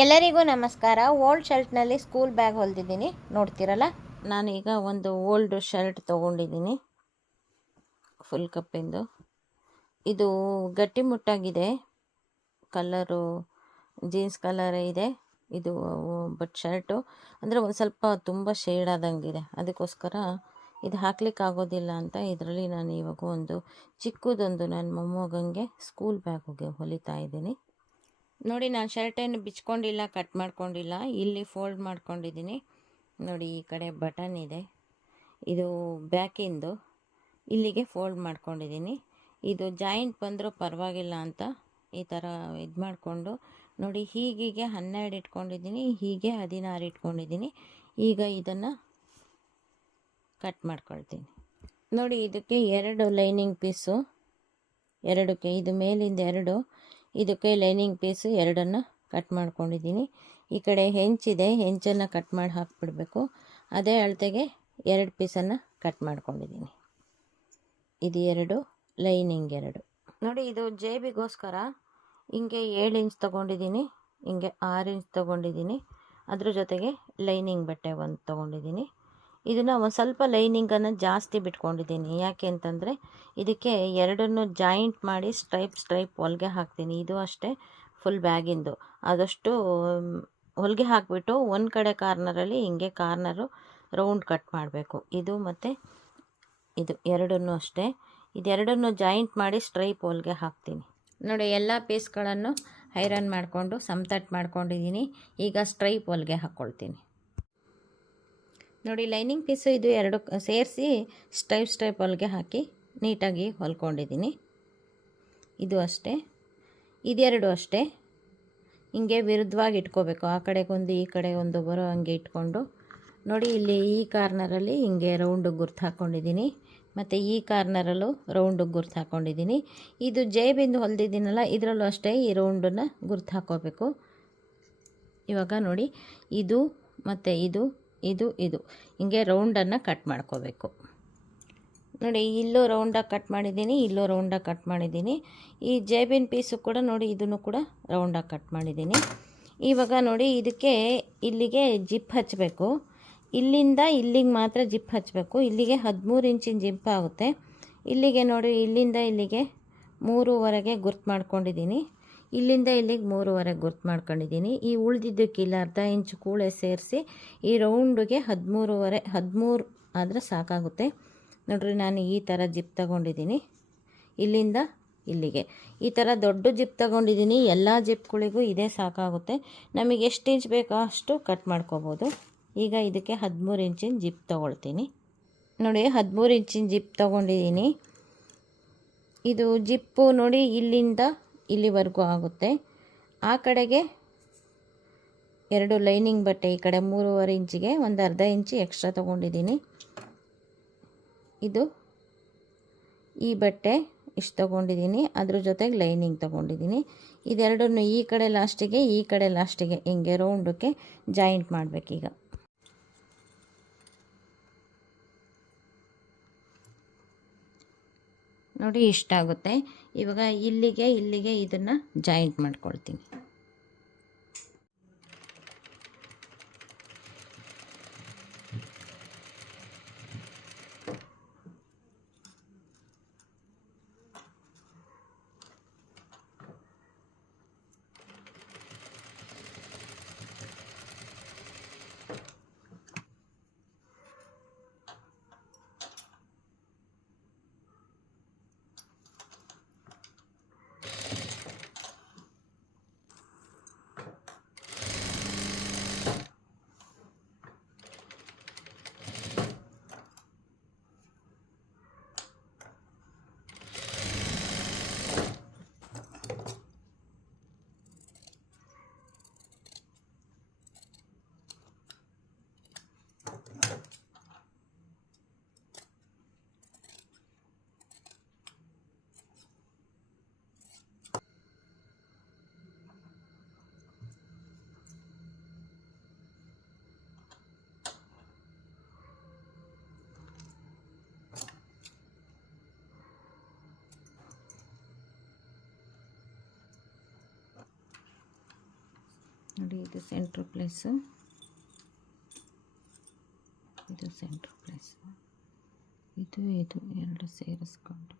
ಎಲ್ಲರಿಗೂ ನಮಸ್ಕಾರ. ಓಲ್ಡ್ ಶರ್ಟ್ನಲ್ಲಿ ಸ್ಕೂಲ್ ಬ್ಯಾಗ್ ಹೊಲ್ದಿದ್ದೀನಿ, ನೋಡ್ತಿರಲ್ಲ. ನಾನೀಗ ಒಂದು ಓಲ್ಡ್ ಶರ್ಟ್ ತೊಗೊಂಡಿದ್ದೀನಿ, ಫುಲ್ ಕಪ್ಪಿಂದು. ಇದು ಗಟ್ಟಿಮುಟ್ಟಾಗಿದೆ, ಕಲರು ಜೀನ್ಸ್ ಕಲರ್ ಇದೆ ಇದು. ಬಟ್ ಶರ್ಟು ಅಂದರೆ ಒಂದು ಸ್ವಲ್ಪ ತುಂಬ ಶೇಡ್ ಆದಂಗಿದೆ, ಅದಕ್ಕೋಸ್ಕರ ಇದು ಹಾಕ್ಲಿಕ್ಕೆ ಆಗೋದಿಲ್ಲ ಅಂತ ಇದರಲ್ಲಿ ನಾನು ಇವಾಗ ಒಂದು ಚಿಕ್ಕದೊಂದು ನನ್ನ ಮೊಮ್ಮಗನಿಗೆ ಸ್ಕೂಲ್ ಬ್ಯಾಗ್ಗೆ ಹೊಲಿತಾ ಇದ್ದೀನಿ. ನೋಡಿ, ನಾನು ಶರ್ಟೇನು ಬಿಚ್ಕೊಂಡಿಲ್ಲ, ಕಟ್ ಮಾಡ್ಕೊಂಡಿಲ್ಲ, ಇಲ್ಲಿ ಫೋಲ್ಡ್ ಮಾಡ್ಕೊಂಡಿದ್ದೀನಿ. ನೋಡಿ, ಈ ಕಡೆ ಬಟನ್ ಇದೆ, ಇದು ಬ್ಯಾಕಿಂದು, ಇಲ್ಲಿಗೆ ಫೋಲ್ಡ್ ಮಾಡ್ಕೊಂಡಿದ್ದೀನಿ. ಇದು ಜಾಯಿಂಟ್ ಬಂದರೂ ಪರವಾಗಿಲ್ಲ ಅಂತ ಈ ಥರ ಇದು ಮಾಡಿಕೊಂಡು ನೋಡಿ, ಹೀಗೆ 12 ಇಟ್ಕೊಂಡಿದ್ದೀನಿ, ಹೀಗೆ 16 ಇಟ್ಕೊಂಡಿದ್ದೀನಿ. ಈಗ ಇದನ್ನು ಕಟ್ ಮಾಡ್ಕೊಳ್ತೀನಿ. ನೋಡಿ, ಇದಕ್ಕೆ 2 ಲೈನಿಂಗ್ ಪೀಸು, ಎರಡಕ್ಕೆ ಇದು ಮೇಲಿಂದ 2, ಇದಕ್ಕೆ ಲೈನಿಂಗ್ ಪೀಸು 2 ಕಟ್ ಮಾಡ್ಕೊಂಡಿದ್ದೀನಿ. ಈ ಕಡೆ ಹೆಂಚಿದೆ, ಹೆಂಚನ್ನು ಕಟ್ ಮಾಡಿ ಹಾಕಿಬಿಡಬೇಕು. ಅದೇ ಅಳತೆಗೆ 2 ಪೀಸನ್ನು ಕಟ್ ಮಾಡ್ಕೊಂಡಿದ್ದೀನಿ. ಇದು 2 ಲೈನಿಂಗ್ 2. ನೋಡಿ, ಇದು ಜೇಬಿಗೋಸ್ಕರ ಹಿಂಗೆ 7 ಇಂಚ್ ತೊಗೊಂಡಿದ್ದೀನಿ, ಹಿಂಗೆ 6 ಇಂಚ್ ತೊಗೊಂಡಿದ್ದೀನಿ. ಅದ್ರ ಜೊತೆಗೆ ಲೈನಿಂಗ್ ಬಟ್ಟೆ ಒಂದು ತೊಗೊಂಡಿದ್ದೀನಿ. ಇದನ್ನು ಒಂದು ಸ್ವಲ್ಪ ಲೈನಿಂಗನ್ನು ಜಾಸ್ತಿ ಬಿಟ್ಕೊಂಡಿದ್ದೀನಿ. ಯಾಕೆ ಅಂತಂದರೆ ಇದಕ್ಕೆ 2 ಜಾಯಿಂಟ್ ಮಾಡಿ ಸ್ಟ್ರೈಪ್ ಹೊಲಿಗೆ ಹಾಕ್ತೀನಿ. ಇದು ಅಷ್ಟೇ, ಫುಲ್ ಬ್ಯಾಗಿಂದು ಆದಷ್ಟು ಹೊಲಿಗೆ ಹಾಕಿಬಿಟ್ಟು ಒಂದು ಕಡೆ ಕಾರ್ನರಲ್ಲಿ ಹಿಂಗೆ ಕಾರ್ನರು ರೌಂಡ್ ಕಟ್ ಮಾಡಬೇಕು. ಇದು ಮತ್ತು ಇದು 2 ಅಷ್ಟೇ. ಇದೆರಡನ್ನು ಜಾಯಿಂಟ್ ಮಾಡಿ ಸ್ಟ್ರೈಪ್ ಹೊಲಿಗೆ ಹಾಕ್ತೀನಿ. ನೋಡಿ, ಎಲ್ಲ ಪೀಸ್ಗಳನ್ನು ಐರನ್ ಮಾಡಿಕೊಂಡು ಸಮತಟ್ಟು ಮಾಡ್ಕೊಂಡಿದ್ದೀನಿ. ಈಗ ಸ್ಟ್ರೈಪ್ ಹೊಲಿಗೆ ಹಾಕ್ಕೊಳ್ತೀನಿ. ನೋಡಿ, ಲೈನಿಂಗ್ ಪೀಸು ಇದು 2 ಸೇರಿಸಿ ಸ್ಟ್ರೈಪ್ ಹೊಲಿಗೆ ಹಾಕಿ ನೀಟಾಗಿ ಹೊಲ್ಕೊಂಡಿದ್ದೀನಿ. ಇದು ಅಷ್ಟೇ, ಇದೆರಡು ಅಷ್ಟೇ. ಹಿಂಗೆ ವಿರುದ್ಧವಾಗಿ ಇಟ್ಕೋಬೇಕು, ಆ ಕಡೆಗೊಂದು ಈ ಕಡೆ ಒಂದು ಬರೋ ಹಂಗೆ ಇಟ್ಕೊಂಡು. ನೋಡಿ, ಇಲ್ಲಿ ಈ ಕಾರ್ನರಲ್ಲಿ ಹಿಂಗೆ ರೌಂಡಿಗೆ ಗುರ್ತು ಹಾಕ್ಕೊಂಡಿದ್ದೀನಿ, ಮತ್ತು ಈ ಕಾರ್ನರಲ್ಲೂ ರೌಂಡಿಗೆ ಗುರ್ತು ಹಾಕ್ಕೊಂಡಿದ್ದೀನಿ. ಇದು ಜೇಬಿಂದು ಹೊಲಿದಿದ್ದೀನಲ್ಲ, ಇದರಲ್ಲೂ ಅಷ್ಟೇ ಈ ರೌಂಡನ್ನು ಗುರ್ತು ಹಾಕ್ಕೋಬೇಕು. ಇವಾಗ ನೋಡಿ, ಇದು ಮತ್ತು ಇದು ಹಿಂಗೆ ರೌಂಡನ್ನು ಕಟ್ ಮಾಡ್ಕೋಬೇಕು. ನೋಡಿ, ಇಲ್ಲೂ ರೌಂಡಾಗಿ ಕಟ್ ಮಾಡಿದ್ದೀನಿ, ಇಲ್ಲೂ ರೌಂಡಾಗಿ ಕಟ್ ಮಾಡಿದ್ದೀನಿ. ಈ ಜೇಬಿನ ಪೀಸು ಕೂಡ ನೋಡಿ, ಇದನ್ನು ಕೂಡ ರೌಂಡಾಗಿ ಕಟ್ ಮಾಡಿದ್ದೀನಿ. ಇವಾಗ ನೋಡಿ, ಇದಕ್ಕೆ ಇಲ್ಲಿಗೆ ಜಿಪ್ ಹಚ್ಚಬೇಕು. ಇಲ್ಲಿಂದ ಇಲ್ಲಿಗೆ ಮಾತ್ರ ಜಿಪ್ ಹಚ್ಚಬೇಕು. ಇಲ್ಲಿಗೆ 13 ಇಂಚಿನ ಜಿಪ್ ಆಗುತ್ತೆ. ಇಲ್ಲಿಗೆ ನೋಡಿ, ಇಲ್ಲಿಂದ ಇಲ್ಲಿಗೆ 3ವರೆಗೆ ಗುರ್ತು ಮಾಡ್ಕೊಂಡಿದ್ದೀನಿ. ಇಲ್ಲಿಂದ ಇಲ್ಲಿಗೆ 3ವರೆಗೆ ಗುರ್ತು ಮಾಡ್ಕೊಂಡಿದ್ದೀನಿ. ಈ ಉಳಿದಿದ್ದಕ್ಕೆ ಇಲ್ಲ ಅರ್ಧ ಇಂಚು ಕೂಳೆ ಸೇರಿಸಿ ಈ ರೌಂಡಿಗೆ 13 ಆದರೆ ಸಾಕಾಗುತ್ತೆ. ನೋಡ್ರಿ, ನಾನು ಈ ಥರ ಜಿಪ್ ತಗೊಂಡಿದ್ದೀನಿ. ಇಲ್ಲಿಂದ ಇಲ್ಲಿಗೆ ಈ ಥರ ದೊಡ್ಡ ಜಿಪ್ ತಗೊಂಡಿದ್ದೀನಿ. ಎಲ್ಲ ಜಿಪ್ಗಳಿಗೂ ಇದೇ ಸಾಕಾಗುತ್ತೆ. ನಮಗೆ ಎಷ್ಟು ಇಂಚ್ ಬೇಕೋ ಅಷ್ಟು ಕಟ್ ಮಾಡ್ಕೋಬೋದು. ಈಗ ಇದಕ್ಕೆ 13 ಇಂಚಿನ ಜಿಪ್ ತೊಗೊಳ್ತೀನಿ. ನೋಡಿ, 13 ಇಂಚಿನ ಜಿಪ್ ತೊಗೊಂಡಿದ್ದೀನಿ. ಇದು ಜಿಪ್ಪು ನೋಡಿ, ಇಲ್ಲಿಂದ ಇಲ್ಲಿವರೆಗೂ ಆಗುತ್ತೆ. ಆ ಕಡೆಗೆ 2 ಲೈನಿಂಗ್ ಬಟ್ಟೆ, ಈ ಕಡೆ 3.5 ಇಂಚಿಗೆ ಒಂದು ಅರ್ಧ ಇಂಚು ಎಕ್ಸ್ಟ್ರಾ ತೊಗೊಂಡಿದ್ದೀನಿ. ಇದು ಈ ಬಟ್ಟೆ ಇಷ್ಟು ತೊಗೊಂಡಿದ್ದೀನಿ, ಅದ್ರ ಜೊತೆಗೆ ಲೈನಿಂಗ್ ತೊಗೊಂಡಿದ್ದೀನಿ. ಇದೆರಡನ್ನು ಈ ಕಡೆ ಲಾಸ್ಟಿಗೆ ಹಿಂಗೆ ರೌಂಡಕ್ಕೆ ಜಾಯಿಂಟ್ ಮಾಡಬೇಕೀಗ. ನೋಡಿ, ಇಷ್ಟಾಗುತ್ತೆ. ಇವಾಗ ಇಲ್ಲಿಗೆ ಇದನ್ನು ಜಾಯಿಂಟ್ ಮಾಡ್ಕೊಳ್ತೀನಿ. ನೋಡಿ, ಇದು ಸೆಂಟ್ರ್ ಪ್ಲೇಸು, ಇದು ಸೆಂಟ್ರ್ ಪ್ಲೇಸು, ಇದು ಎರಡು ಸೇರಿಸ್ಕೊಂಡು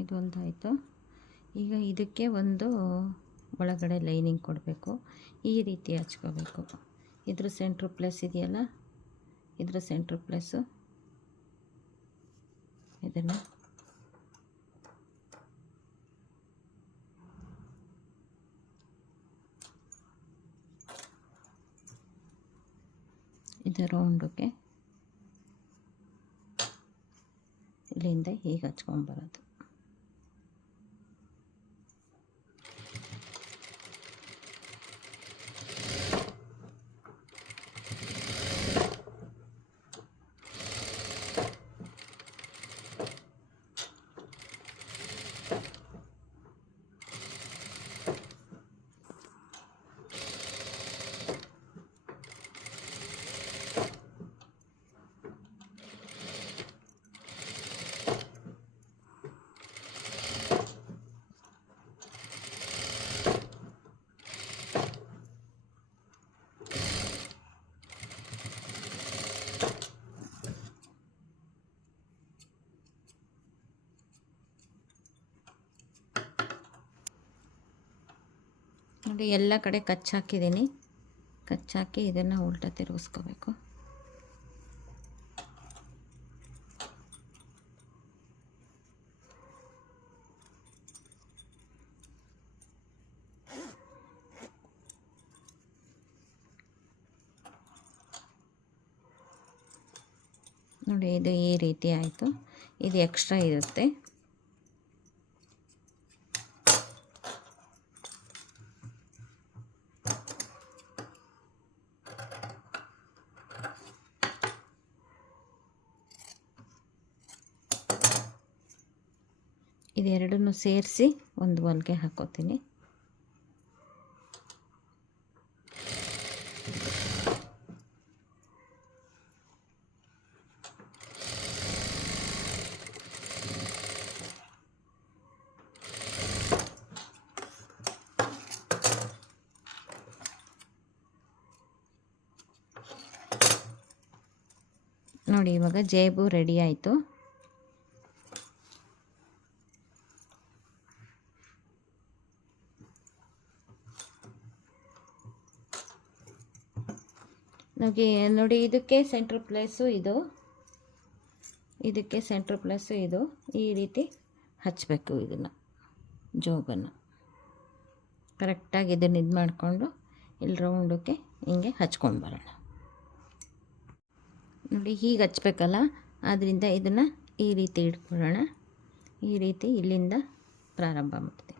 ಇದು ಹೊಲ್ದಾಯಿತು. ಈಗ ಇದಕ್ಕೆ ಒಂದು ಒಳಗಡೆ ಲೈನಿಂಗ್ ಕೊಡಬೇಕು. ಈ ರೀತಿ ಹಚ್ಕೋಬೇಕು. ಇದ್ರ ಸೆಂಟ್ರ್ ಪ್ಲೇಸ್ ಇದೆಯಲ್ಲ, ಇದ್ರ ಸೆಂಟ್ರ್ ಪ್ಲೇಸು ಇದನ್ನು ಇದು ರೌಂಡಕ್ಕೆ ಇಲ್ಲಿಂದ ಹೀಗೆ ಹಚ್ಕೊಂಬರೋದು. ನೋಡಿ, ಎಲ್ಲ ಕಡೆ ಕಚ್ಚಾಕಿದ್ದೀನಿ. ಕಚ್ಚಾಕಿ ಇದನ್ನು ಉಲ್ಟಾ ತಿರುಗಿಸ್ಕೋಬೇಕು. ನೋಡಿ, ಇದು ಈ ರೀತಿ ಆಯಿತು. ಇದು ಎಕ್ಸ್ಟ್ರಾ ಇರುತ್ತೆ. ಇದೆರಡನ್ನು ಸೇರಿಸಿ ಒಂದು ಹೊಲಿಗೆ ಹಾಕೋತೀನಿ. ನೋಡಿ, ಇವಾಗ ಜೇಬು ರೆಡಿ ಆಯಿತು. ನೋಡಿ, ಇದಕ್ಕೆ ಸೆಂಟ್ರ್ ಪ್ಲೇಸು ಇದು, ಇದಕ್ಕೆ ಸೆಂಟ್ರ್ ಪ್ಲೇಸು ಇದು. ಈ ರೀತಿ ಹಚ್ಚಬೇಕು. ಇದನ್ನು ಜೋಬನ್ನು ಕರೆಕ್ಟಾಗಿ ಇದನ್ನು ಇದು ಮಾಡಿಕೊಂಡು ಇಲ್ಲಿ ರೌಂಡಕ್ಕೆ ಹಿಂಗೆ ಹಚ್ಕೊಂಡು ಬರೋಣ. ನೋಡಿ, ಹೀಗೆ ಹಚ್ಬೇಕಲ್ಲ, ಆದ್ದರಿಂದ ಇದನ್ನು ಈ ರೀತಿ ಇಟ್ಕೊಳ್ಳೋಣ. ಈ ರೀತಿ ಇಲ್ಲಿಂದ ಪ್ರಾರಂಭ ಮಾಡ್ತೀವಿ.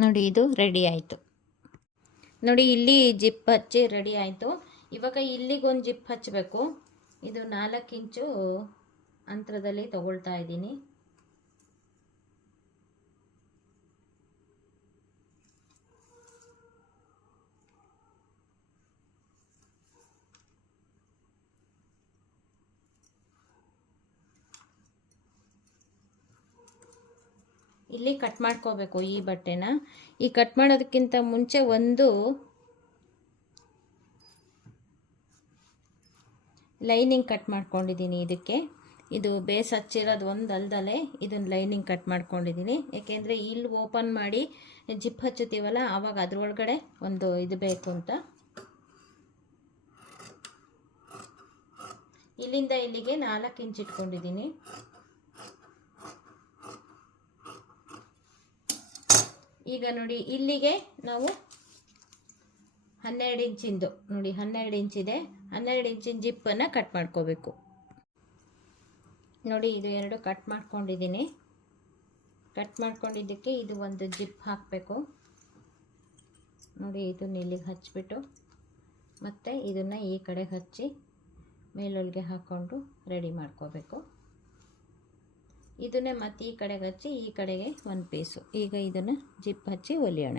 ನೋಡಿ ಇದು ರೆಡಿ ಆಯಿತು. ನೋಡಿ ಇಲ್ಲಿ ಜಿಪ್ ಹಚ್ಚಿ ರೆಡಿ ಆಯಿತು. ಇವಾಗ ಇಲ್ಲಿಗೊಂದು ಜಿಪ್ ಹಚ್ಚಬೇಕು. ಇದು 4 ಇಂಚು ಅಂತರದಲ್ಲಿ ತಗೊಳ್ತಾ ಇದ್ದೀನಿ. ಇಲ್ಲಿ ಕಟ್ ಮಾಡ್ಕೋಬೇಕು ಈ ಬಟ್ಟೆನ. ಈ ಕಟ್ ಮಾಡೋದಕ್ಕಿಂತ ಮುಂಚೆ ಒಂದು ಲೈನಿಂಗ್ ಕಟ್ ಮಾಡ್ಕೊಂಡಿದ್ದೀನಿ ಇದಕ್ಕೆ. ಇದು ಬೇಸ್ ಹಚ್ಚಿರೋದು ಒಂದು ಅಲ್ದಲೆ ಇದನ್ನು ಲೈನಿಂಗ್ ಕಟ್ ಮಾಡ್ಕೊಂಡಿದ್ದೀನಿ. ಏಕೆಂದರೆ ಇಲ್ಲಿ ಓಪನ್ ಮಾಡಿ ಜಿಪ್ ಹಚ್ಚುತ್ತೀವಲ್ಲ ಆವಾಗ ಅದ್ರೊಳಗಡೆ ಒಂದು ಇದು ಬೇಕು ಅಂತ. ಇಲ್ಲಿಂದ ಇಲ್ಲಿಗೆ 4 ಇಂಚ್ ಇಟ್ಕೊಂಡಿದ್ದೀನಿ. ಈಗ ನೋಡಿ ಇಲ್ಲಿಗೆ ನಾವು 12 ಇಂಚಿಂದು ನೋಡಿ 12 ಇಂಚಿದೆ. 12 ಇಂಚಿನ ಜಿಪ್ಪನ್ನು ಕಟ್ ಮಾಡ್ಕೋಬೇಕು. ನೋಡಿ ಇದು 2 ಕಟ್ ಮಾಡ್ಕೊಂಡಿದ್ದೀನಿ. ಕಟ್ ಮಾಡ್ಕೊಂಡಿದ್ದಕ್ಕೆ ಇದು ಒಂದು ಜಿಪ್ ಹಾಕಬೇಕು. ನೋಡಿ ಇದನ್ನ ಇಲ್ಲಿಗೆ ಹಚ್ಚಿಬಿಟ್ಟು ಮತ್ತು ಇದನ್ನು ಈ ಕಡೆ ಹಚ್ಚಿ ಮೇಲೊಳಗೆ ಹಾಕ್ಕೊಂಡು ರೆಡಿ ಮಾಡ್ಕೋಬೇಕು. ಇದನ್ನೇ ಮತ್ತೆ ಈ ಕಡೆಗೆ ಹಚ್ಚಿ ಈ ಕಡೆಗೆ ಒಂದು ಪೀಸು. ಈಗ ಇದನ್ನು ಜಿಪ್ ಹಚ್ಚಿ ಹೊಲಿಯೋಣ.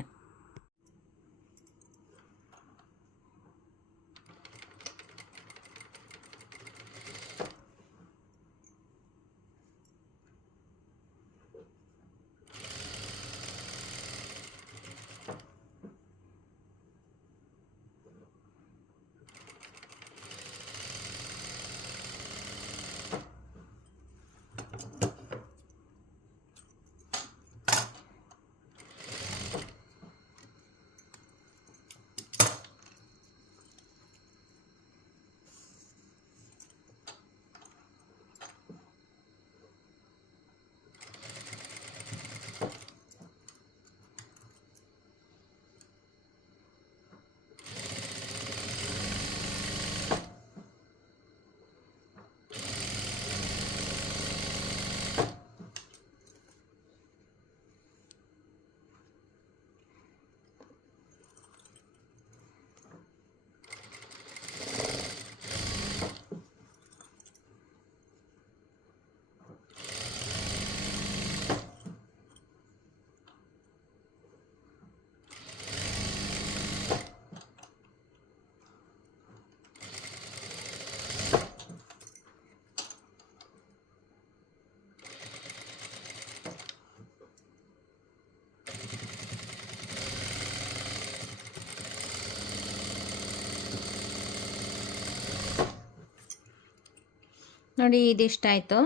ನೋಡಿ ಇದಿಷ್ಟಾಯಿತು.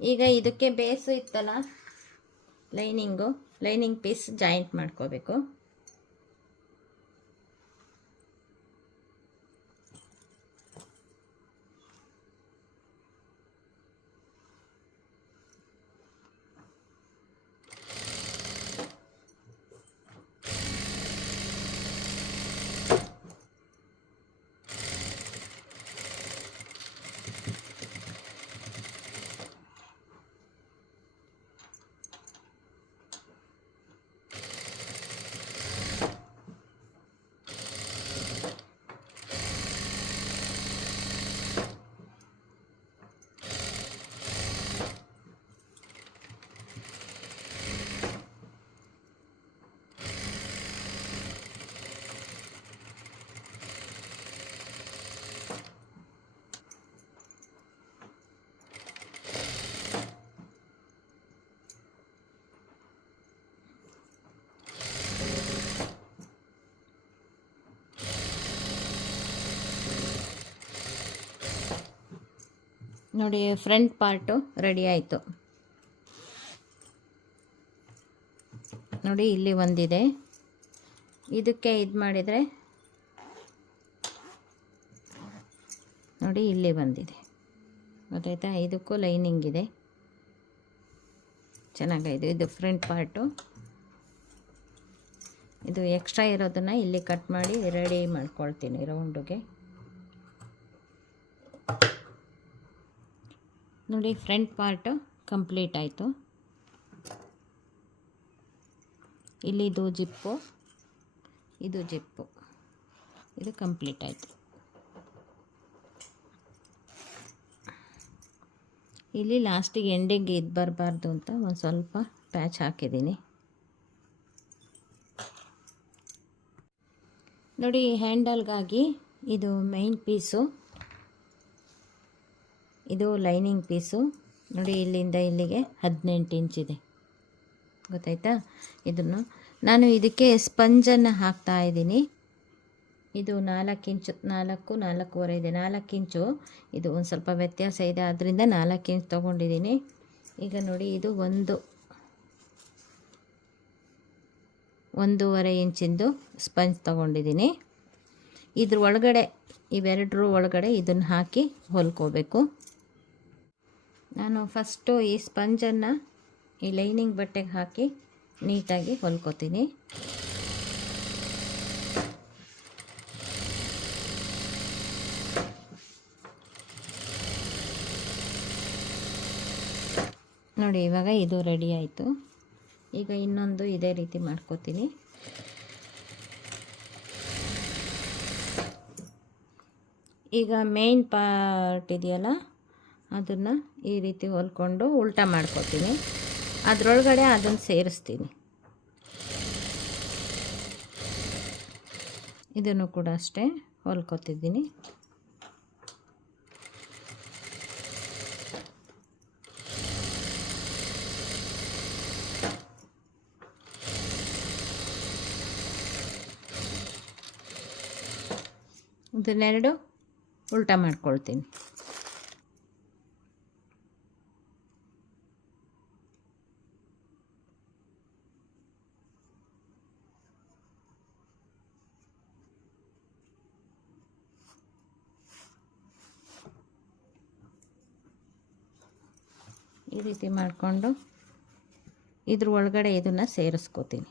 ಈಗ ಇದಕ್ಕೆ ಬೇಸು ಇತ್ತಲ್ಲ ಲೈನಿಂಗ್ ಪೀಸ್ ಜಾಯಿಂಟ್ ಮಾಡ್ಕೋಬೇಕು. ನೋಡಿ ಫ್ರಂಟ್ ಪಾರ್ಟು ರೆಡಿ ಆಯಿತು. ನೋಡಿ ಇಲ್ಲಿ ಒಂದಿದೆ, ಇದಕ್ಕೆ ಇದು ಮಾಡಿದರೆ ನೋಡಿ ಇಲ್ಲಿ ಬಂದಿದೆ, ಗೊತ್ತಾಯ್ತಾ? ಇದಕ್ಕೂ ಲೈನಿಂಗ್ ಇದೆ, ಚೆನ್ನಾಗಿದೆ. ಇದು ಫ್ರಂಟ್ ಪಾರ್ಟು. ಇದು ಎಕ್ಸ್ಟ್ರಾ ಇರೋದನ್ನು ಇಲ್ಲಿ ಕಟ್ ಮಾಡಿ ರೆಡಿ ಮಾಡ್ಕೊಳ್ತೀನಿ ರೌಂಡಿಗೆ. ನೋಡಿ ಫ್ರಂಟ್ ಪಾರ್ಟು ಕಂಪ್ಲೀಟ್ ಆಯಿತು. ಇಲ್ಲಿದು ಜಿಪ್ಪು, ಇದು ಜಿಪ್ಪು, ಇದು ಕಂಪ್ಲೀಟ್ ಆಯಿತು. ಇಲ್ಲಿ ಲಾಸ್ಟಿಗೆ ಎಂಡಿಂಗ್ ಇದು ಬರಬಾರ್ದು ಅಂತ ಒಂದು ಸ್ವಲ್ಪ ಪ್ಯಾಚ್ ಹಾಕಿದ್ದೀನಿ. ನೋಡಿ ಹ್ಯಾಂಡಲ್ಗಾಗಿ ಇದು ಮೈನ್ ಪೀಸು, ಇದು ಲೈನಿಂಗ್ ಪೀಸು. ನೋಡಿ ಇಲ್ಲಿಂದ ಇಲ್ಲಿಗೆ 18 ಇಂಚಿದೆ, ಗೊತ್ತಾಯ್ತಾ? ಇದನ್ನು ನಾನು ಇದಕ್ಕೆ ಸ್ಪಂಜನ್ನು ಹಾಕ್ತಾ ಇದ್ದೀನಿ. ಇದು 4 ಇಂಚು, 4.25 ಇದೆ, 4 ಇಂಚು. ಇದು ಒಂದು ಸ್ವಲ್ಪ ವ್ಯತ್ಯಾಸ ಇದೆ, ಅದರಿಂದ 4 ಇಂಚ್ ತೊಗೊಂಡಿದ್ದೀನಿ. ಈಗ ನೋಡಿ ಇದು 1.5 ಇಂಚಿಂದು ಸ್ಪಂಜ್ ತೊಗೊಂಡಿದ್ದೀನಿ. ಇದ್ರ ಒಳಗಡೆ, ಇವೆರಡರ ಒಳಗಡೆ ಇದನ್ನು ಹಾಕಿ ಹೊಲ್ಕೋಬೇಕು. ನಾನು ಫಸ್ಟು ಈ ಸ್ಪಂಜನ್ನು ಈ ಲೈನಿಂಗ್ ಬಟ್ಟೆಗೆ ಹಾಕಿ ನೀಟಾಗಿ ಹೊಲ್ಕೋತೀನಿ. ನೋಡಿ ಇವಾಗ ಇದು ರೆಡಿ ಆಯಿತು. ಈಗ ಇನ್ನೊಂದು ಇದೇ ರೀತಿ ಮಾಡ್ಕೋತೀನಿ. ಈಗ ಮೇನ್ ಪಾರ್ಟ್ ಇದೆಯಲ್ಲ, ಅದನ್ನು ಈ ರೀತಿ ಹೊಲ್ಕೊಂಡು ಉಲ್ಟಾ ಮಾಡ್ಕೋತೀನಿ. ಅದರೊಳಗಡೆ ಅದನ್ನು ಸೇರಿಸ್ತೀನಿ. ಇದನ್ನು ಕೂಡ ಅಷ್ಟೇ ಹೊಲ್ಕೋತಿದ್ದೀನಿ. ಇದನ್ನೆರಡು ಉಲ್ಟಾ ಮಾಡ್ಕೊಳ್ತೀನಿ. ಈ ರೀತಿ ಮಾಡಿಕೊಂಡು ಇದ್ರ ಒಳಗಡೆ ಇದನ್ನು ಸೇರಿಸ್ಕೋತೀನಿ.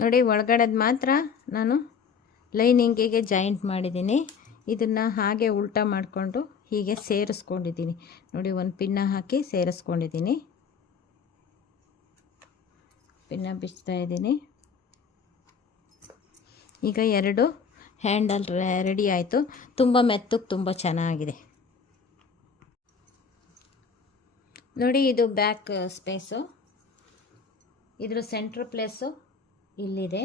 ನೋಡಿ ಒಳಗಡೆದು ಮಾತ್ರ ನಾನು ಲೈನಿಂಗಿಗೆ ಜಾಯಿಂಟ್ ಮಾಡಿದ್ದೀನಿ. ಇದನ್ನು ಹಾಗೆ ಉಲ್ಟಾ ಮಾಡಿಕೊಂಡು ಹೀಗೆ ಸೇರಿಸ್ಕೊಂಡಿದ್ದೀನಿ ನೋಡಿ, ಒಂದು ಪಿನ್ನ ಹಾಕಿ ಸೇರಿಸ್ಕೊಂಡಿದ್ದೀನಿ. ಪಿನ್ನ ಬಿಚ್ತಾ ಇದ್ದೀನಿ. ಈಗ 2 ಹ್ಯಾಂಡಲ್ ರೆಡಿ ಆಯಿತು. ತುಂಬ ಮೆತ್ತಗೆ ತುಂಬ ಚೆನ್ನಾಗಿದೆ ನೋಡಿ. ಇದು ಬ್ಯಾಕ್ ಸ್ಪೇಸು, ಇದ್ರ ಸೆಂಟ್ರ್ ಪ್ಲೇಸು ಇಲ್ಲಿದೆ.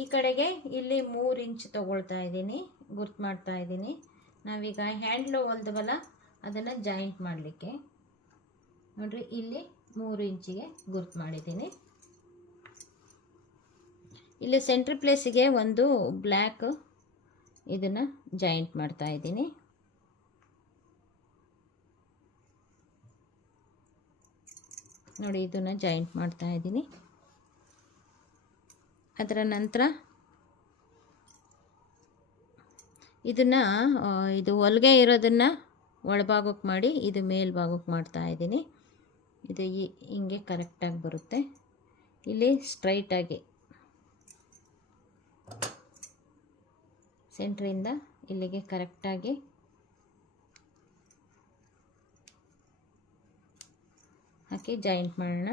ಈ ಕಡೆಗೆ ಇಲ್ಲಿ 3 ಇಂಚ್ ತೊಗೊಳ್ತಾ ಇದ್ದೀನಿ, ಗುರ್ತು ಮಾಡ್ತಾ ಇದ್ದೀನಿ. ನಾವೀಗ ಹ್ಯಾಂಡ್ಲು ಹೊಲ್ದವಲ್ಲ ಅದನ್ನು ಜಾಯಿಂಟ್ ಮಾಡಲಿಕ್ಕೆ ನೋಡಿರಿ, ಇಲ್ಲಿ 3 ಇಂಚಿಗೆ ಗುರ್ತು ಮಾಡಿದ್ದೀನಿ. ಇಲ್ಲಿ ಸೆಂಟ್ರ್ ಪ್ಲೇಸಿಗೆ ಒಂದು ಬ್ಲ್ಯಾಕ್ ಇದನ್ನು ಜಾಯಿಂಟ್ ಮಾಡ್ತಾ ಇದ್ದೀನಿ. ನೋಡಿ, ಇದನ್ನು ಜಾಯಿಂಟ್ ಮಾಡ್ತಾ ಇದ್ದೀನಿ. ಅದರ ನಂತರ ಇದನ್ನು ಇದು ಹೊಲಿಗೆ ಇರೋದನ್ನು ಒಳಭಾಗಕ್ಕೆ ಮಾಡಿ ಇದು ಮೇಲ್ಭಾಗಕ್ಕೆ ಮಾಡ್ತಾ ಇದ್ದೀನಿ. ಇದು ಹಿಂಗೆ ಕರೆಕ್ಟಾಗಿ ಬರುತ್ತೆ. ಇಲ್ಲಿ ಸ್ಟ್ರೈಟಾಗಿ ಸೆಂಟ್ರಿಂದ ಇಲ್ಲಿಗೆ ಕರೆಕ್ಟಾಗಿ ಹಾಕಿ ಜಾಯಿಂಟ್ ಮಾಡೋಣ.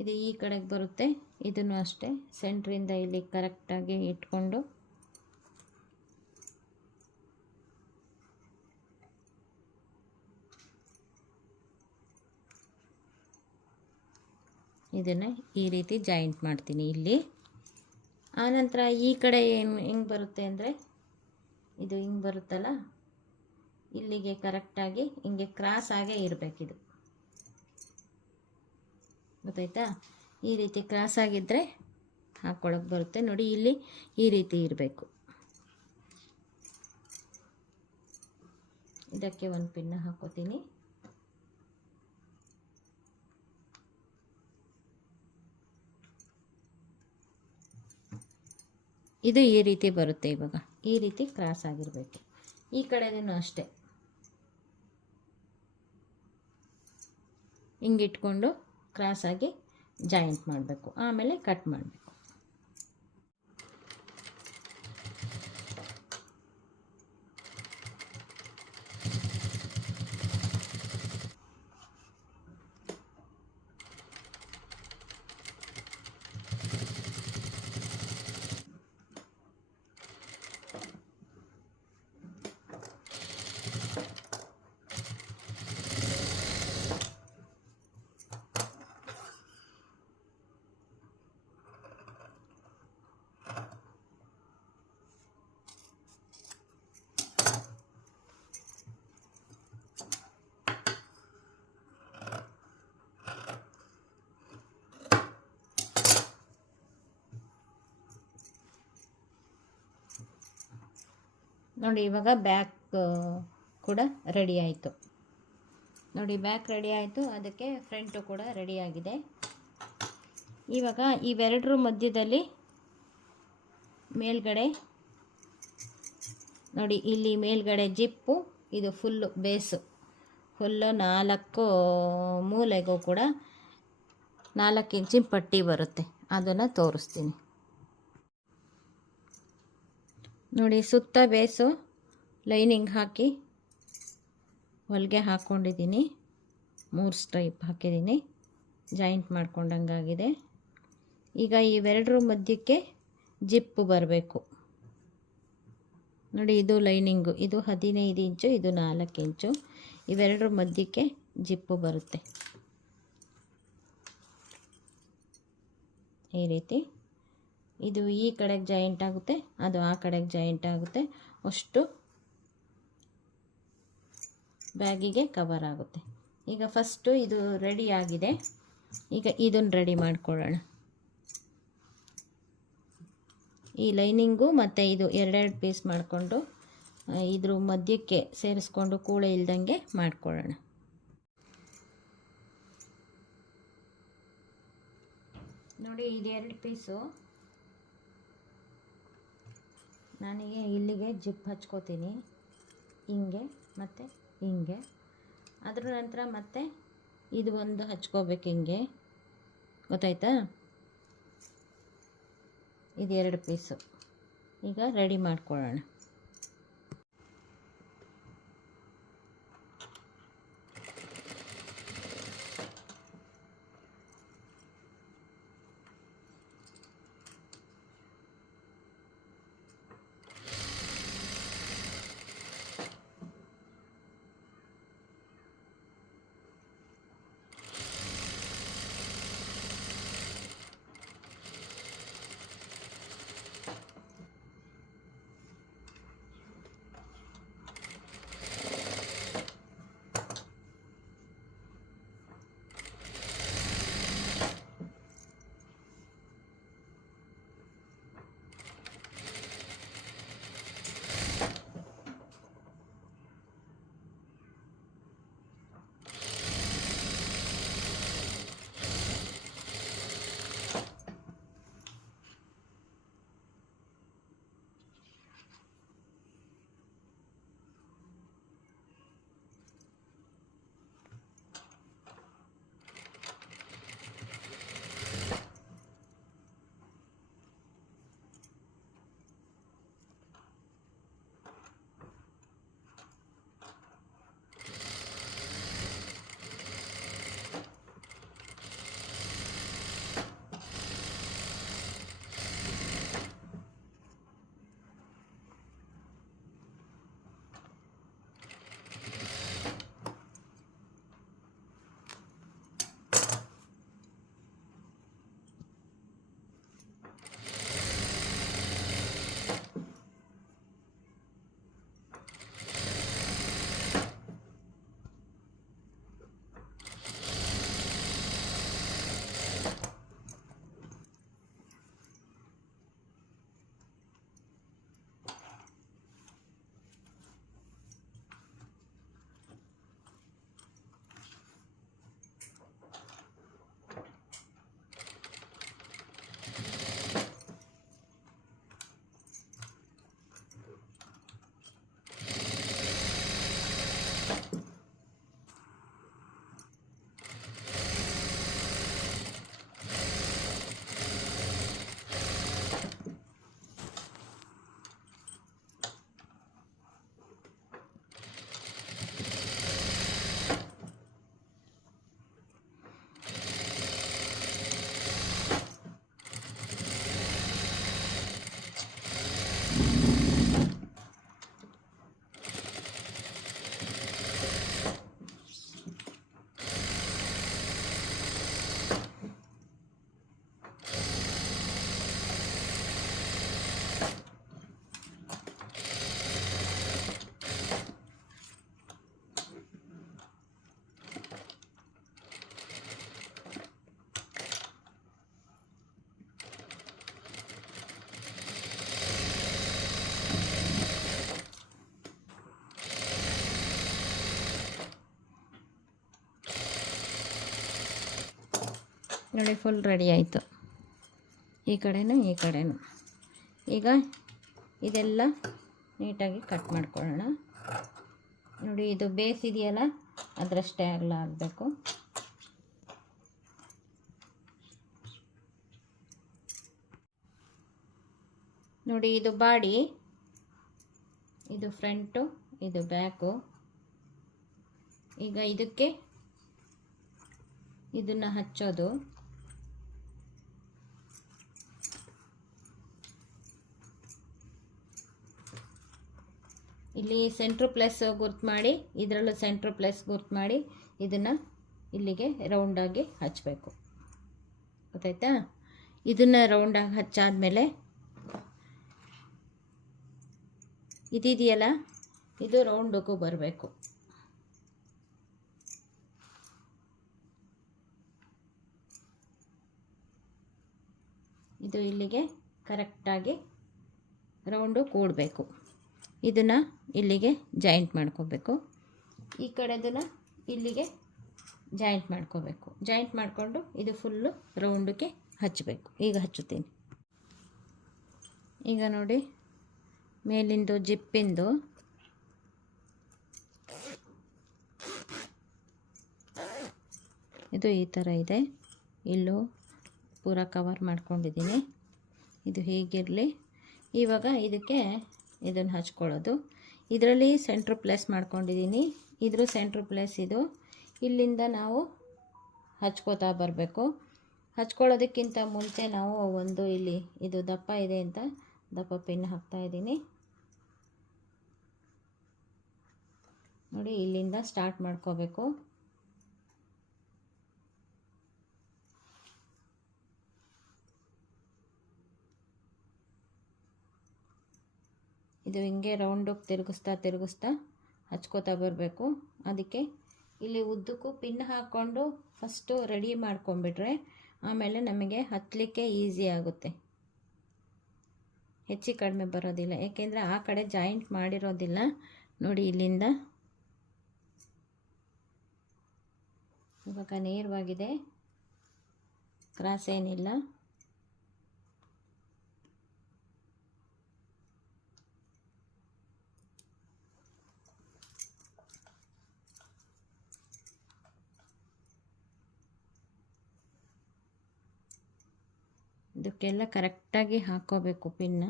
ಇದು ಈ ಕಡೆಗೆ ಬರುತ್ತೆ, ಇದನ್ನು ಅಷ್ಟೇ ಸೆಂಟ್ರಿಂದ ಇಲ್ಲಿ ಕರೆಕ್ಟಾಗಿ ಇಟ್ಕೊಂಡು ಇದನ್ನು ಈ ರೀತಿ ಜಾಯಿಂಟ್ ಮಾಡ್ತೀನಿ ಇಲ್ಲಿ. ಆನಂತರ ಈ ಕಡೆ ಏನು ಹೆಂಗೆ ಬರುತ್ತೆ ಅಂದರೆ, ಇದು ಹಿಂಗೆ ಬರುತ್ತಲ್ಲ, ಇಲ್ಲಿಗೆ ಕರೆಕ್ಟಾಗಿ ಹಿಂಗೆ ಕ್ರಾಸ್ ಆಗೇ ಇರಬೇಕಿದು, ಗೊತ್ತಾಯ್ತಾ? ಈ ರೀತಿ ಕ್ರಾಸ್ ಆಗಿದ್ದರೆ ಹಾಕ್ಕೊಳಕ್ಕೆ ಬರುತ್ತೆ ನೋಡಿ. ಇಲ್ಲಿ ಈ ರೀತಿ ಇರಬೇಕು. ಇದಕ್ಕೆ ಒಂದು ಪಿನ್ನ ಹಾಕೋತೀನಿ. ಇದು ಈ ರೀತಿ ಬರುತ್ತೆ. ಇವಾಗ ಈ ರೀತಿ ಕ್ರಾಸ್ ಆಗಿರಬೇಕು. ಈ ಕಡೆನೂ ಅಷ್ಟೇ ಹಿಂಗಿಟ್ಕೊಂಡು ಕ್ರಾಸಾಗಿ ಜಾಯಿಂಟ್ ಮಾಡಬೇಕು, ಆಮೇಲೆ ಕಟ್ ಮಾಡಬೇಕು. ನೋಡಿ, ಇವಾಗ ಬ್ಯಾಕ್ ಕೂಡ ರೆಡಿ ಆಯಿತು ನೋಡಿ. ಬ್ಯಾಕ್ ರೆಡಿ ಆಯಿತು, ಅದಕ್ಕೆ ಫ್ರಂಟು ಕೂಡ ರೆಡಿಯಾಗಿದೆ. ಇವಾಗ ಇವೆರಡರ ಮಧ್ಯದಲ್ಲಿ ಮೇಲ್ಗಡೆ ನೋಡಿ, ಇಲ್ಲಿ ಮೇಲ್ಗಡೆ ಜಿಪ್ಪು, ಇದು ಫುಲ್ಲು ಬೇಸು ಫುಲ್ಲು 4 ಮೂಲೆಗೂ ಕೂಡ 4 ಇಂಚಿನ ಪಟ್ಟಿ ಬರುತ್ತೆ. ಅದನ್ನು ತೋರಿಸ್ತೀನಿ ನೋಡಿ. ಸುತ್ತ ಬೇಸು ಲೈನಿಂಗ್ ಹಾಕಿ ಹೊಲಿಗೆ ಹಾಕ್ಕೊಂಡಿದ್ದೀನಿ. 3 ಸ್ಟ್ರೈಪ್ ಹಾಕಿದ್ದೀನಿ, ಜಾಯಿಂಟ್ ಮಾಡ್ಕೊಂಡಂಗಾಗಿದೆ. ಈಗ ಇವೆರಡರ ಮಧ್ಯಕ್ಕೆ ಜಿಪ್ಪು ಬರಬೇಕು ನೋಡಿ. ಇದು ಲೈನಿಂಗು, ಇದು 15 ಇಂಚು, ಇದು 4 ಇಂಚು. ಇವೆರಡರ ಮಧ್ಯಕ್ಕೆ ಜಿಪ್ಪು ಬರುತ್ತೆ ಈ ರೀತಿ. ಇದು ಈ ಕಡೆಗೆ ಜಾಯಿಂಟ್ ಆಗುತ್ತೆ, ಅದು ಆ ಕಡೆಗೆ ಜಾಯಿಂಟ್ ಆಗುತ್ತೆ. ಅಷ್ಟು ಬ್ಯಾಗಿಗೆ ಕವರ್ ಆಗುತ್ತೆ. ಈಗ ಫಸ್ಟು ಇದು ರೆಡಿ ಆಗಿದೆ. ಈಗ ಇದನ್ನು ರೆಡಿ ಮಾಡ್ಕೊಳ್ಳೋಣ. ಈ ಲೈನಿಂಗು ಮತ್ತು ಇದು 2 ಪೀಸ್ ಮಾಡಿಕೊಂಡು ಇದ್ರ ಮಧ್ಯಕ್ಕೆ ಸೇರಿಸ್ಕೊಂಡು ಕೂಳೆ ಇಲ್ದಂಗೆ ಮಾಡ್ಕೊಳ್ಳೋಣ. ನೋಡಿ, ಇದು 2 ಪೀಸು ನಾನಿಗೆ ಇಲ್ಲಿಗೆ ಜಿಪ್ ಹಚ್ಕೋತೀನಿ, ಹಿಂಗೆ ಮತ್ತು ಹಿಂಗೆ. ಅದರ ನಂತರ ಮತ್ತೆ ಇದು ಒಂದು ಹಚ್ಕೋಬೇಕು ಹಿಂಗೆ, ಗೊತ್ತಾಯ್ತಾ? ಇದು 2 ಪೀಸು ಈಗ ರೆಡಿ ಮಾಡ್ಕೊಳ್ಳೋಣ. ನೋಡಿ ಫುಲ್ ರೆಡಿ ಆಯಿತು. ಈ ಕಡೆನೂ ಈ ಕಡೆನೂ. ಈಗ ಇದೆಲ್ಲ ನೀಟಾಗಿ ಕಟ್ ಮಾಡ್ಕೊಳ್ಳೋಣ. ನೋಡಿ ಇದು ಬೇಸ್ ಇದೆಯಲ್ಲ ಅದರಷ್ಟೇ ಅಗಲ ಆಗಬೇಕು. ನೋಡಿ ಇದು ಬಾಡಿ, ಇದು ಫ್ರಂಟು, ಇದು ಬ್ಯಾಕು. ಈಗ ಇದಕ್ಕೆ ಇದನ್ನು ಹಚ್ಚೋದು. ಇಲ್ಲಿ ಸೆಂಟ್ರ್ ಪ್ಲಸ್ ಗುರ್ತು ಮಾಡಿ, ಇದರಲ್ಲೂ ಸೆಂಟ್ರ್ ಪ್ಲಸ್ ಗುರ್ತು ಮಾಡಿ ಇದನ್ನು ಇಲ್ಲಿಗೆ ರೌಂಡಾಗಿ ಹಚ್ಚಬೇಕು. ಗೊತ್ತಾಯ್ತಾ? ಇದನ್ನು ರೌಂಡಾಗಿ ಹಚ್ಚಾದಮೇಲೆ ಇದಿದೆಯಲ್ಲ ಇದು ರೌಂಡಕ್ಕೂ ಬರಬೇಕು. ಇದು ಇಲ್ಲಿಗೆ ಕರೆಕ್ಟಾಗಿ ರೌಂಡು ಕೂಡಬೇಕು. ಇದನ್ನು ಇಲ್ಲಿಗೆ ಜಾಯಿಂಟ್ ಮಾಡ್ಕೋಬೇಕು. ಈ ಕಡೆದನ್ನು ಇಲ್ಲಿಗೆ ಜಾಯಿಂಟ್ ಮಾಡ್ಕೋಬೇಕು. ಜಾಯಿಂಟ್ ಮಾಡಿಕೊಂಡು ಇದು ಫುಲ್ಲು ರೌಂಡಕ್ಕೆ ಹಚ್ಚಬೇಕು. ಈಗ ಹಚ್ಚುತ್ತೀನಿ. ಈಗ ನೋಡಿ ಮೇಲಿಂದು ಜಿಪ್ಪಿಂದು ಇದು ಈ ಥರ ಇದೆ. ಇಲ್ಲೂ ಪೂರ ಕವರ್ ಮಾಡ್ಕೊಂಡಿದ್ದೀನಿ. ಇದು ಹೀಗಿರಲಿ. ಇವಾಗ ಇದಕ್ಕೆ ಇದನ್ನು ಹಚ್ಕೊಳ್ಳೋದು. ಇದರಲ್ಲಿ ಸೆಂಟ್ರ್ ಪ್ಲೇಸ್ ಮಾಡ್ಕೊಂಡಿದ್ದೀನಿ. ಇದ್ರ ಸೆಂಟ್ರ್ ಪ್ಲೇಸ್ ಇದು. ಇಲ್ಲಿಂದ ನಾವು ಹಚ್ಕೋತಾ ಬರಬೇಕು. ಹಚ್ಕೊಳ್ಳೋದಕ್ಕಿಂತ ಮುಂಚೆ ನಾವು ಒಂದು ಇಲ್ಲಿ ಇದು ದಪ್ಪ ಇದೆ ಅಂತ ದಪ್ಪ ಪಿನ್ ಹಾಕ್ತಾಯಿದ್ದೀನಿ ನೋಡಿ. ಇಲ್ಲಿಂದ ಸ್ಟಾರ್ಟ್ ಮಾಡ್ಕೋಬೇಕು. ಇದು ಹಿಂಗೆ ರೌಂಡೋಗಿ ತಿರುಗಿಸ್ತಾ ಹಚ್ಕೋತಾ ಬರಬೇಕು. ಅದಕ್ಕೆ ಇಲ್ಲಿ ಉದ್ದಕ್ಕೂ ಪಿನ್ ಹಾಕ್ಕೊಂಡು ಫಸ್ಟು ರೆಡಿ ಮಾಡ್ಕೊಂಬಿಟ್ರೆ ಆಮೇಲೆ ನಮಗೆ ಹತ್ತಲಿಕ್ಕೆ ಈಸಿ ಆಗುತ್ತೆ, ಹೆಚ್ಚು ಕಡಿಮೆ ಬರೋದಿಲ್ಲ. ಏಕೆಂದರೆ ಆ ಕಡೆ ಜಾಯಿಂಟ್ ಮಾಡಿರೋದಿಲ್ಲ ನೋಡಿ. ಇಲ್ಲಿಂದ ಇವಾಗ ನೇರವಾಗಿದೆ, ಕ್ರಾಸ್ ಏನಿಲ್ಲ. ಇದಕ್ಕೆಲ್ಲ ಕರೆಕ್ಟಾಗಿ ಹಾಕ್ಕೋಬೇಕು ಪಿನ್ನ.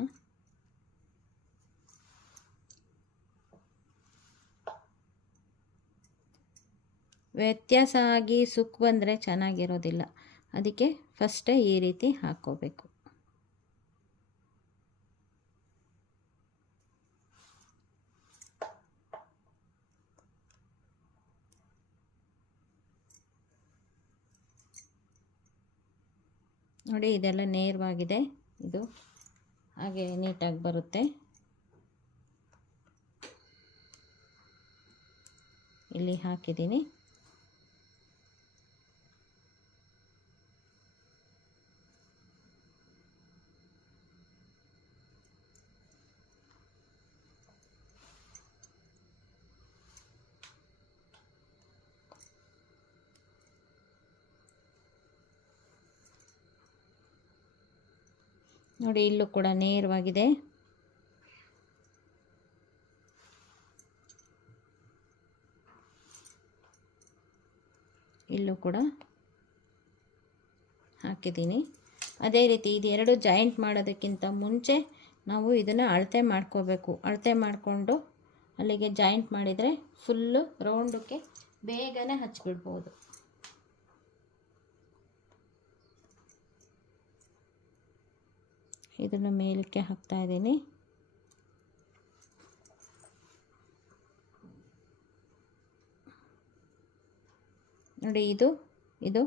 ವ್ಯತ್ಯಾಸ ಆಗಿ ಸುಕ್ ಬಂದರೆ ಚೆನ್ನಾಗಿರೋದಿಲ್ಲ. ಅದಕ್ಕೆ ಫಸ್ಟೇ ಈ ರೀತಿ ಹಾಕ್ಕೋಬೇಕು. ನೋಡಿ ಇದೆಲ್ಲ ನೇರವಾಗಿದೆ. ಇದು ಹಾಗೆ ನೀಟಾಗಿ ಬರುತ್ತೆ. ಇಲ್ಲಿ ಹಾಕಿದ್ದೀನಿ. ನೋಡಿ ಇಲ್ಲೂ ಕೂಡ ನೇರವಾಗಿದೆ. ಇಲ್ಲೂ ಕೂಡ ಹಾಕಿದ್ದೀನಿ. ಅದೇ ರೀತಿ ಇದೆರಡು ಜಾಯಿಂಟ್ ಮಾಡೋದಕ್ಕಿಂತ ಮುಂಚೆ ನಾವು ಇದನ್ನು ಅಳತೆ ಮಾಡ್ಕೋಬೇಕು. ಅಳತೆ ಮಾಡಿಕೊಂಡು ಅಲ್ಲಿಗೆ ಜಾಯಿಂಟ್ ಮಾಡಿದರೆ ಫುಲ್ಲು ರೌಂಡಕ್ಕೆ ಬೇಗನೆ ಹಚ್ಬಿಡ್ಬೋದು. ಇದನ್ನು ಮೇಲಕ್ಕೆ ಹಾಕ್ತಾ ಇದ್ದೀನಿ. ನೋಡಿ ಇದು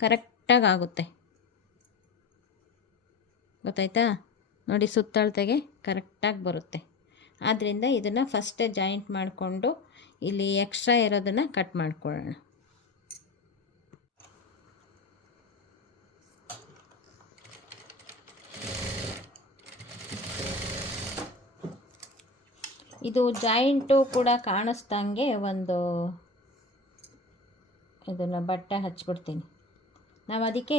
ಕರೆಕ್ಟಾಗಿ ಆಗುತ್ತೆ, ಗೊತ್ತಾಯ್ತಾ? ನೋಡಿ ಸುತ್ತಳತೆಗೆ ಕರೆಕ್ಟಾಗಿ ಬರುತ್ತೆ. ಆದ್ದರಿಂದ ಇದನ್ನು ಫಸ್ಟೇ ಜಾಯಿಂಟ್ ಮಾಡಿಕೊಂಡು ಇಲ್ಲಿ ಎಕ್ಸ್ಟ್ರಾ ಇರೋದನ್ನು ಕಟ್ ಮಾಡ್ಕೊಳ್ಳೋಣ. ಇದು ಜಾಯಿಂಟು ಕೂಡ ಕಾಣಿಸ್ದಂಗೆ ಒಂದು ಇದನ್ನು ಬಟ್ಟೆ ಹಚ್ಬಿಡ್ತೀನಿ. ನಾವು ಅದಕ್ಕೆ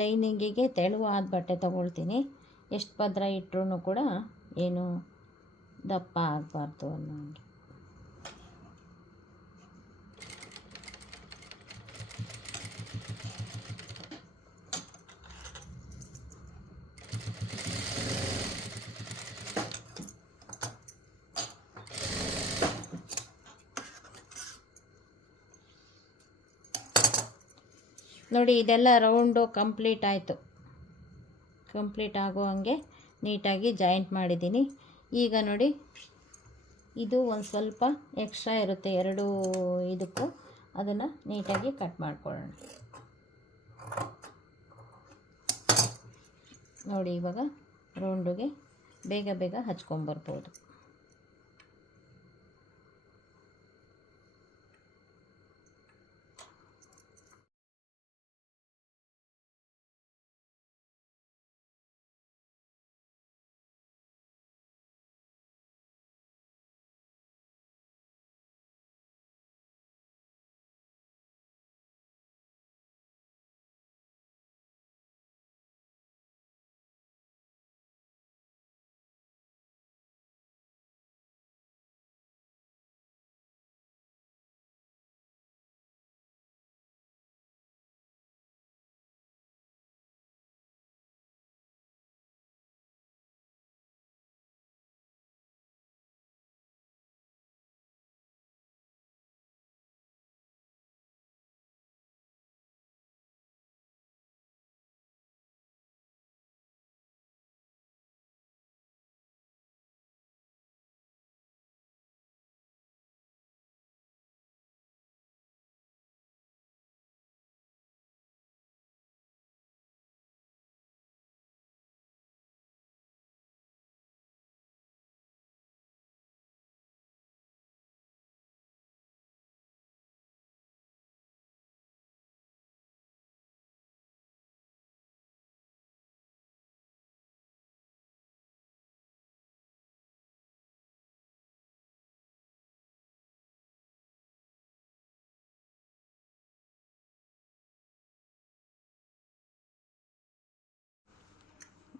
ಲೈನಿಂಗಿಗೆ ತೆಳುವಾದ ಬಟ್ಟೆ ತೊಗೊಳ್ತೀನಿ. ಎಷ್ಟು ಪದರ ಇಟ್ಟರೂ ಕೂಡ ಏನು ದಪ್ಪ ಆಗಬಾರ್ದು ಅನ್ನೋಂಗೆ. ನೋಡಿ ಇದೆಲ್ಲ ರೌಂಡು ಕಂಪ್ಲೀಟ್ ಆಯಿತು. ಕಂಪ್ಲೀಟ್ ಆಗೋ ಹಾಗೆ ನೀಟಾಗಿ ಜಾಯಿಂಟ್ ಮಾಡಿದ್ದೀನಿ. ಈಗ ನೋಡಿ ಇದು ಒಂದು ಸ್ವಲ್ಪ ಎಕ್ಸ್ಟ್ರಾ ಇರುತ್ತೆ ಎರಡೂ ಇದಕ್ಕೂ, ಅದನ್ನು ನೀಟಾಗಿ ಕಟ್ ಮಾಡ್ಕೊಳ್ಳೋಣ. ನೋಡಿ ಇವಾಗ ರೌಂಡಿಗೆ ಬೇಗ ಹಚ್ಕೊಂಬರ್ಬೋದು.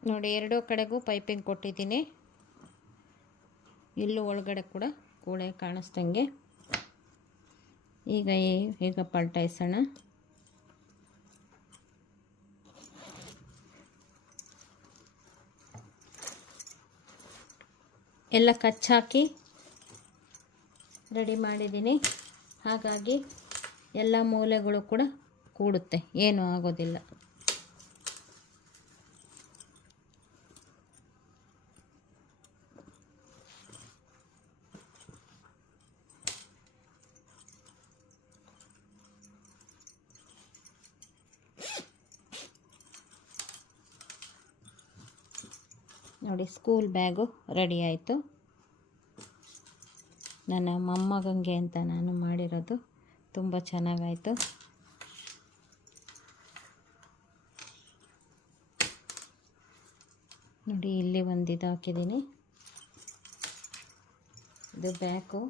ನೋಡಿ, ಎರಡೂ ಕಡೆಗೂ ಪೈಪಿಂಗ್ ಕೊಟ್ಟಿದ್ದೀನಿ. ಇಲ್ಲೂ ಒಳಗಡೆ ಕೂಡ ಕೂಳೆ ಕಾಣಿಸ್ದಂಗೆ. ಈಗ ಪಲ್ಟಾಯಿಸೋಣ. ಎಲ್ಲ ಕಚ್ಚಾಕಿ ರೆಡಿ ಮಾಡಿದ್ದೀನಿ. ಹಾಗಾಗಿ ಎಲ್ಲ ಮೂಲೆಗಳು ಕೂಡ ಕೂಡುತ್ತೆ, ಏನೂ ಆಗೋದಿಲ್ಲ. ನೋಡಿ, ಸ್ಕೂಲ್ ಬ್ಯಾಗು ರೆಡಿ ಆಯಿತು. ನನ್ನ ಮೊಮ್ಮಗಂಗೆ ಅಂತ ನಾನು ಮಾಡಿರೋದು. ತುಂಬ ಚೆನ್ನಾಗಾಯಿತು. ನೋಡಿ, ಇಲ್ಲಿ ಒಂದು ಇದು ಹಾಕಿದ್ದೀನಿ. ಇದು ಬ್ಯಾಕು.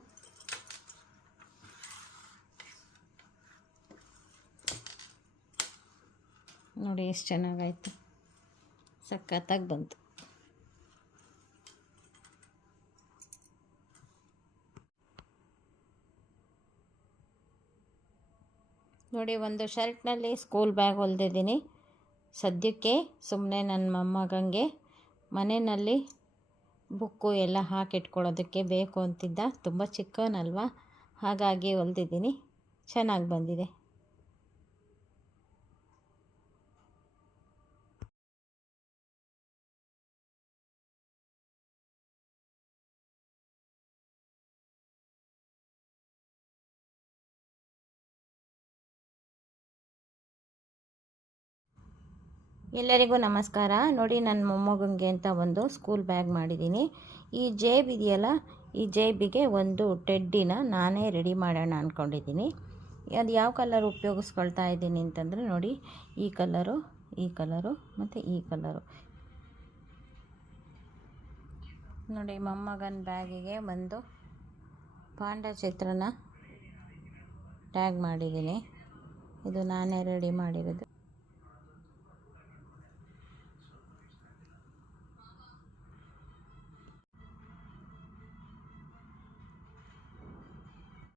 ನೋಡಿ ಎಷ್ಟು ಚೆನ್ನಾಗಾಯಿತು, ಸಖತ್ತಾಗಿ ಬಂತು. ನೋಡಿ, ಒಂದು ಶರ್ಟ್ನಲ್ಲಿ ಸ್ಕೂಲ್ ಬ್ಯಾಗ್ ಹೊಲ್ದಿದ್ದೀನಿ. ಸದ್ಯಕ್ಕೆ ಸುಮ್ಮನೆ ನನ್ನ ಮೊಮ್ಮಗಂಗೆ ಮನೆಯಲ್ಲಿ ಬುಕ್ಕು ಎಲ್ಲ ಹಾಕಿಟ್ಕೊಳ್ಳೋದಕ್ಕೆ ಬೇಕು ಅಂತಿದ್ದ. ತುಂಬ ಚಿಕ್ಕವನಲ್ವ, ಹಾಗಾಗಿ ಹೊಲ್ದಿದ್ದೀನಿ. ಚೆನ್ನಾಗಿ ಬಂದಿದೆ. ಎಲ್ಲರಿಗೂ ನಮಸ್ಕಾರ. ನೋಡಿ, ನನ್ನ ಮೊಮ್ಮಗಂಗೆ ಅಂತ ಒಂದು ಸ್ಕೂಲ್ ಬ್ಯಾಗ್ ಮಾಡಿದ್ದೀನಿ. ಈ ಜೇಬ್ ಇದೆಯಲ್ಲ, ಈ ಜೇಬಿಗೆ ಒಂದು ಟೆಡ್ಡಿನ ನಾನೇ ರೆಡಿ ಮಾಡೋಣ ಅಂದ್ಕೊಂಡಿದ್ದೀನಿ. ಅದು ಯಾವ ಕಲರ್ ಉಪಯೋಗಿಸ್ಕೊಳ್ತಾ ಇದ್ದೀನಿ ಅಂತಂದರೆ, ನೋಡಿ, ಈ ಕಲರು ಮತ್ತು ಈ ಕಲರು. ನೋಡಿ, ಮೊಮ್ಮಗನ ಬ್ಯಾಗಿಗೆ ಒಂದು ಪಾಂಡ ಚಿತ್ರನ ಟ್ಯಾಗ್ ಮಾಡಿದ್ದೀನಿ. ಇದು ನಾನೇ ರೆಡಿ ಮಾಡಿರೋದು.